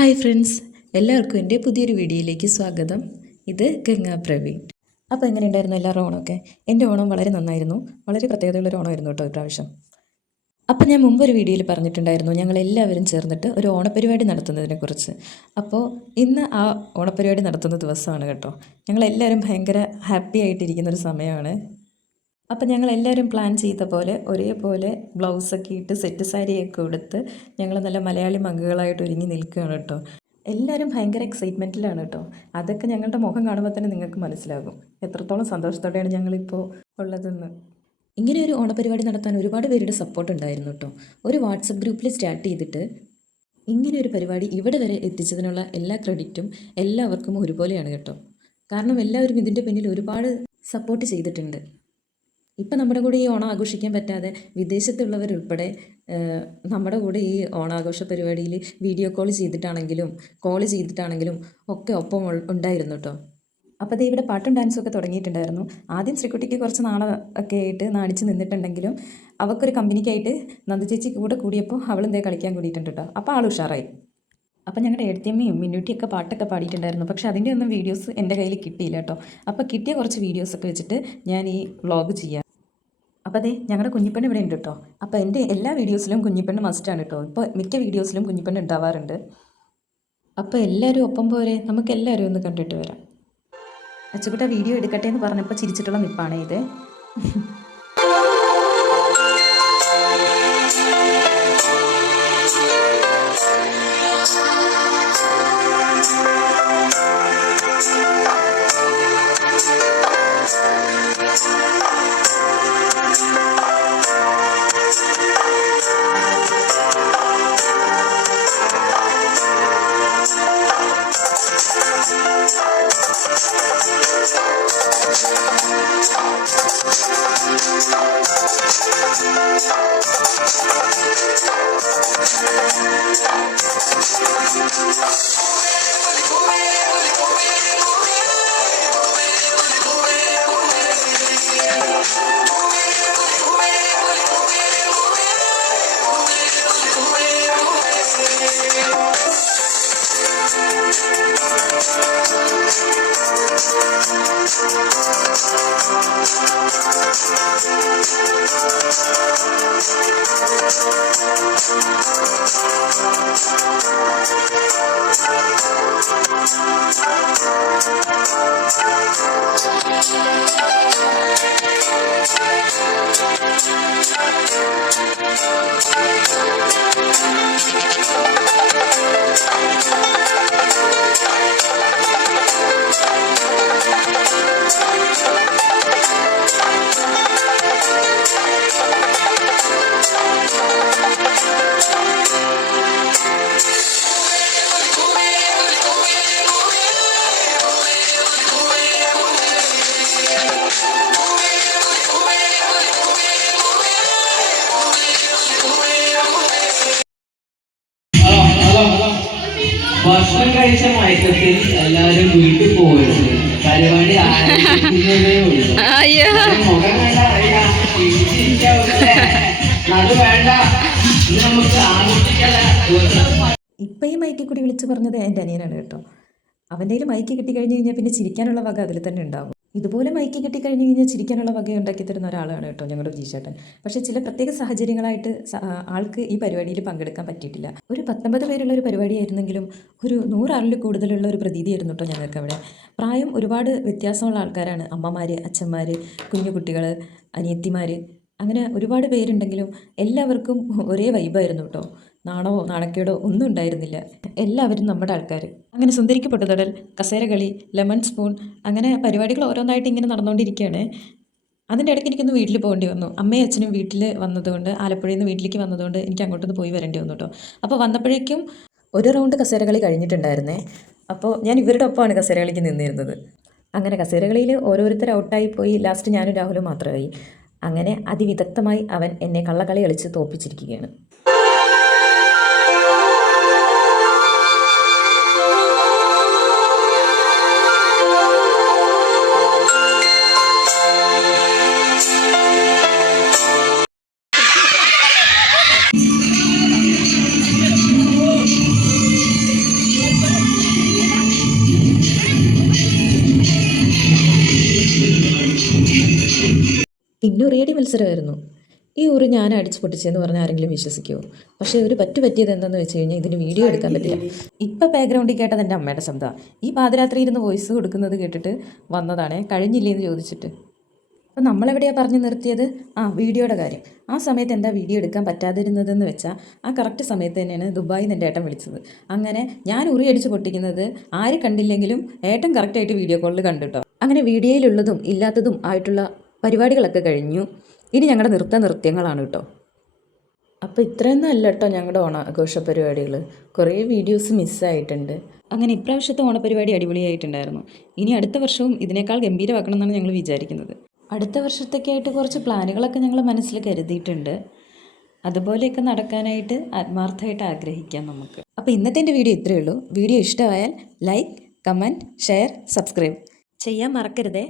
Hi friends, എല്ലാവർക്കും എൻ്റെ പുതിയൊരു വീഡിയോയിലേക്ക് സ്വാഗതം. ഇത് ഗംഗാ പ്രവീൺ. അപ്പോൾ എങ്ങനെയുണ്ടായിരുന്നു എല്ലാവരുടെ ഓണമൊക്കെ? എൻ്റെ ഓണം വളരെ നന്നായിരുന്നു. വളരെ പ്രത്യേകതയുള്ളൊരു ഓണമായിരുന്നു കേട്ടോ ഇപ്രാവശ്യം. അപ്പോൾ ഞാൻ മുമ്പൊരു വീഡിയോയിൽ പറഞ്ഞിട്ടുണ്ടായിരുന്നു ഞങ്ങളെല്ലാവരും ചേർന്നിട്ട് ഒരു ഓണപ്പരിപാടി നടത്തുന്നതിനെക്കുറിച്ച്. അപ്പോൾ ഇന്ന് ആ ഓണപ്പരിപാടി നടത്തുന്ന ദിവസമാണ് കേട്ടോ. ഞങ്ങളെല്ലാവരും ഭയങ്കര ഹാപ്പി ആയിട്ടിരിക്കുന്നൊരു സമയമാണ്. അപ്പം ഞങ്ങളെല്ലാവരും പ്ലാൻ ചെയ്ത പോലെ ഒരേപോലെ ബ്ലൗസൊക്കെ ഇട്ട് സെറ്റ് സാരിയൊക്കെ ഉടുത്ത് ഞങ്ങൾ നല്ല മലയാളി മങ്കുകളായിട്ട് ഒരുങ്ങി നിൽക്കുകയാണ് കേട്ടോ. എല്ലാവരും ഭയങ്കര എക്സൈറ്റ്മെൻറ്റിലാണ് കേട്ടോ. അതൊക്കെ ഞങ്ങളുടെ മുഖം കാണുമ്പോൾ തന്നെ നിങ്ങൾക്ക് മനസ്സിലാകും എത്രത്തോളം സന്തോഷത്തോടെയാണ് ഞങ്ങളിപ്പോൾ ഉള്ളതെന്ന്. ഇങ്ങനെ ഒരു ഓണപരിപാടി നടത്താൻ ഒരുപാട് പേരുടെ സപ്പോർട്ട് ഉണ്ടായിരുന്നു കേട്ടോ. ഒരു വാട്സപ്പ് ഗ്രൂപ്പിൽ സ്റ്റാർട്ട് ചെയ്തിട്ട് ഇങ്ങനെ ഒരു പരിപാടി ഇവിടെ വരെ എത്തിച്ചതിനുള്ള എല്ലാ ക്രെഡിറ്റും എല്ലാവർക്കും ഒരുപോലെയാണ് കേട്ടോ. കാരണം എല്ലാവരും ഇതിൻ്റെ പിന്നിൽ ഒരുപാട് സപ്പോർട്ട് ചെയ്തിട്ടുണ്ട്. ഇപ്പം നമ്മുടെ കൂടെ ഈ ഓണം ആഘോഷിക്കാൻ പറ്റാതെ വിദേശത്തുള്ളവരുൾപ്പെടെ നമ്മുടെ കൂടെ ഈ ഓണാഘോഷ പരിപാടിയിൽ വീഡിയോ കോൾ ചെയ്തിട്ടാണെങ്കിലും ഒക്കെ ഒപ്പം ഉണ്ടായിരുന്നു കേട്ടോ. അപ്പോൾ അത് ഇവിടെ പാട്ടും ഡാൻസും ഒക്കെ തുടങ്ങിയിട്ടുണ്ടായിരുന്നു. ആദ്യം ശ്രീകുട്ടിക്ക് കുറച്ച് നാളൊക്കെ ആയിട്ട് നാണിച്ച് നിന്നിട്ടുണ്ടെങ്കിലും അവൾക്കൊരു കമ്പനിക്കായിട്ട് നന്ദ ചേച്ചി കൂടിയപ്പോൾ അവളെന്തേ കളിക്കാൻ കൂടിയിട്ടുണ്ട് കേട്ടോ. അപ്പോൾ ആൾ ഉഷാറായി. അപ്പം ഞങ്ങളുടെ എഴുത്തിയമ്മയും മിന്നൂട്ടിയൊക്കെ പാട്ടൊക്കെ പാടിയിട്ടുണ്ടായിരുന്നു. പക്ഷേ അതിൻ്റെ ഒന്നും വീഡിയോസ് എൻ്റെ കയ്യിൽ കിട്ടിയില്ല കേട്ടോ. അപ്പോൾ കിട്ടിയ കുറച്ച് വീഡിയോസൊക്കെ വെച്ചിട്ട് ഞാൻ ഈ വ്ളോഗ് ചെയ്യാം. അപ്പോൾ അതെ, ഞങ്ങളുടെ കുഞ്ഞിപ്പെണ്ണ് ഇവിടെ ഉണ്ട് കേട്ടോ. അപ്പോൾ എൻ്റെ എല്ലാ വീഡിയോസിലും കുഞ്ഞിപ്പെണ്ണ് മസ്റ്റാണ് കേട്ടോ. ഇപ്പോൾ മിക്ക വീഡിയോസിലും കുഞ്ഞിപ്പെണ്ണ് ഉണ്ടാവാറുണ്ട്. അപ്പോൾ എല്ലാവരും ഒപ്പം പോരെ, നമുക്ക് എല്ലാവരും ഒന്ന് കണ്ടിട്ട് വരാം. അച്ചുകുട്ട വീഡിയോ എടുക്കട്ടെ എന്ന് പറഞ്ഞപ്പോൾ ചിരിച്ചിട്ടുള്ള നിപ്പാണേ ഇത്. ഭക്ഷണം കഴിച്ച മയക്കത്തിൽ എല്ലാവരും വീട്ടിൽ പോയത് പരിപാടി ആരംഭിക്കുന്നതേ ഉള്ളൂ. മുഖം കണ്ട അറിയാം, അത് വേണ്ട, നമുക്ക് ആഘോഷിക്കല. ഇപ്പം ഈ മൈക്കിൽ കൂടി വിളിച്ചു പറഞ്ഞത് എൻ്റെ അനിയനാണ് കേട്ടോ. അവൻ്റെ കയ്യിൽ മൈക്ക് കിട്ടിക്കഴിഞ്ഞ് കഴിഞ്ഞാൽ പിന്നെ ചിരിക്കാനുള്ള വക അതിൽ തന്നെ ഉണ്ടാകും. ഇതുപോലെ മൈക്ക് കിട്ടിക്കഴിഞ്ഞ് കഴിഞ്ഞാൽ ചിരിക്കാനുള്ള വക ഉണ്ടാക്കി തരുന്ന ഒരാളാണ് കേട്ടോ ഞങ്ങളുടെ ജീച്ചേട്ടൻ. പക്ഷേ ചില പ്രത്യേക സാഹചര്യങ്ങളായിട്ട് ആൾക്ക് ഈ പരിപാടിയിൽ പങ്കെടുക്കാൻ പറ്റിയിട്ടില്ല. ഒരു 19 പേരുള്ള ഒരു പരിപാടിയായിരുന്നെങ്കിലും ഒരു 100 ആളിൽ കൂടുതലുള്ള ഒരു പ്രതീതിയായിരുന്നു കേട്ടോ ഞങ്ങൾക്ക് അവിടെ. പ്രായം ഒരുപാട് വ്യത്യാസമുള്ള ആൾക്കാരാണ്. അമ്മമാർ, അച്ഛന്മാർ, കുഞ്ഞു കുട്ടികൾ, അനിയത്തിമാർ, അങ്ങനെ ഒരുപാട് പേരുണ്ടെങ്കിലും എല്ലാവർക്കും ഒരേ വൈബായിരുന്നു കേട്ടോ. നാണമോ നാണക്കേടോ ഒന്നും ഉണ്ടായിരുന്നില്ല. എല്ലാവരും നമ്മുടെ ആൾക്കാർ. അങ്ങനെ സുന്ദരിക്ക് പൊട്ടുതൊടൽ, കസേരകളി, ലെമൺ സ്പൂൺ, അങ്ങനെ പരിപാടികൾ ഓരോന്നായിട്ട് ഇങ്ങനെ നടന്നുകൊണ്ടിരിക്കുകയാണ്. അതിൻ്റെ ഇടയ്ക്ക് എനിക്കൊന്ന് വീട്ടിൽ പോകേണ്ടി വന്നു. അമ്മയും അച്ഛനും വീട്ടിൽ വന്നതുകൊണ്ട്, ആലപ്പുഴയിൽ നിന്ന് വീട്ടിലേക്ക് വന്നതുകൊണ്ട് എനിക്ക് അങ്ങോട്ടൊന്ന് പോയി വരേണ്ടി വന്നു കേട്ടോ. അപ്പോൾ വന്നപ്പോഴേക്കും ഒരു റൗണ്ട് കസേരകളി കഴിഞ്ഞിട്ടുണ്ടായിരുന്നേ. അപ്പോൾ ഞാൻ ഇവരുടെ ഒപ്പമാണ് കസേരകളിക്ക് നിന്നിരുന്നത്. അങ്ങനെ കസേരകളിയിൽ ഓരോരുത്തർ ഔട്ടായി പോയി. ലാസ്റ്റ് ഞാനും രാഹുലും മാത്രമായി. അങ്ങനെ അതിവിദഗ്ധമായി അവൻ എന്നെ കള്ളക്കളി കളിച്ച് തോൽപ്പിച്ചിരിക്കുകയാണ്. പിന്നെ ഉറിയടി മത്സരമായിരുന്നു. ഈ ഉറി ഞാൻ അടിച്ച് പൊട്ടിച്ചെന്ന് പറഞ്ഞാൽ ആരെങ്കിലും വിശ്വസിക്കുമോ? പക്ഷേ ഒരു പറ്റിയത് എന്താണെന്ന് വെച്ച് കഴിഞ്ഞാൽ ഇതിന് വീഡിയോ എടുക്കാൻ പറ്റില്ല. ഇപ്പം ബാക്ക്ഗ്രൗണ്ടിൽ കേട്ടത് എൻ്റെ അമ്മയുടെ ശബ്ദമാണ്. ഈ പാതിരാത്രി ഇരുന്ന് വോയിസ് കൊടുക്കുന്നത് കേട്ടിട്ട് വന്നതാണേ, കഴിഞ്ഞില്ലേന്ന് ചോദിച്ചിട്ട്. അപ്പം നമ്മളെവിടെയാണ് പറഞ്ഞു നിർത്തിയത്? വീഡിയോയുടെ കാര്യം. ആ സമയത്ത് എന്താ വീഡിയോ എടുക്കാൻ പറ്റാതിരുന്നതെന്ന് വെച്ചാൽ ആ കറക്റ്റ് സമയത്ത് തന്നെയാണ് ദുബായിൽ നിന്ന് എൻ്റെ ഏട്ടൻ വിളിച്ചത്. അങ്ങനെ ഞാൻ ഉറി അടിച്ച് പൊട്ടിക്കുന്നത് ആര് കണ്ടില്ലെങ്കിലും ഏട്ടൻ കറക്റ്റായിട്ട് വീഡിയോ കോളിൽ കണ്ടിട്ടോ. അങ്ങനെ വീഡിയോയിലുള്ളതും ഇല്ലാത്തതും ആയിട്ടുള്ള പരിപാടികളൊക്കെ കഴിഞ്ഞു. ഇനി ഞങ്ങളുടെ നൃത്യങ്ങളാണ് കേട്ടോ. അപ്പോൾ ഇത്രയൊന്നും അല്ല കേട്ടോ ഞങ്ങളുടെ ഓണാഘോഷ പരിപാടികൾ. കുറേ വീഡിയോസ് മിസ്സായിട്ടുണ്ട്. അങ്ങനെ ഇപ്രാവശ്യത്തെ ഓണപരിപാടി അടിപൊളിയായിട്ടുണ്ടായിരുന്നു. ഇനി അടുത്ത വർഷവും ഇതിനേക്കാൾ ഗംഭീരമാക്കണം എന്നാണ് ഞങ്ങൾ വിചാരിക്കുന്നത്. അടുത്ത വർഷത്തേക്കായിട്ട് കുറച്ച് പ്ലാനുകളൊക്കെ ഞങ്ങൾ മനസ്സിൽ കരുതിയിട്ടുണ്ട്. അതുപോലെയൊക്കെ നടക്കാനായിട്ട് ആത്മാർത്ഥമായിട്ട് ആഗ്രഹിക്കാം നമുക്ക്. അപ്പോൾ ഇന്നത്തെ എൻ്റെ വീഡിയോ ഇത്രയേ ഉള്ളൂ. വീഡിയോ ഇഷ്ടമായാൽ ലൈക്ക്, കമൻറ്റ്, ഷെയർ, സബ്സ്ക്രൈബ് ചെയ്യാൻ മറക്കരുതേ.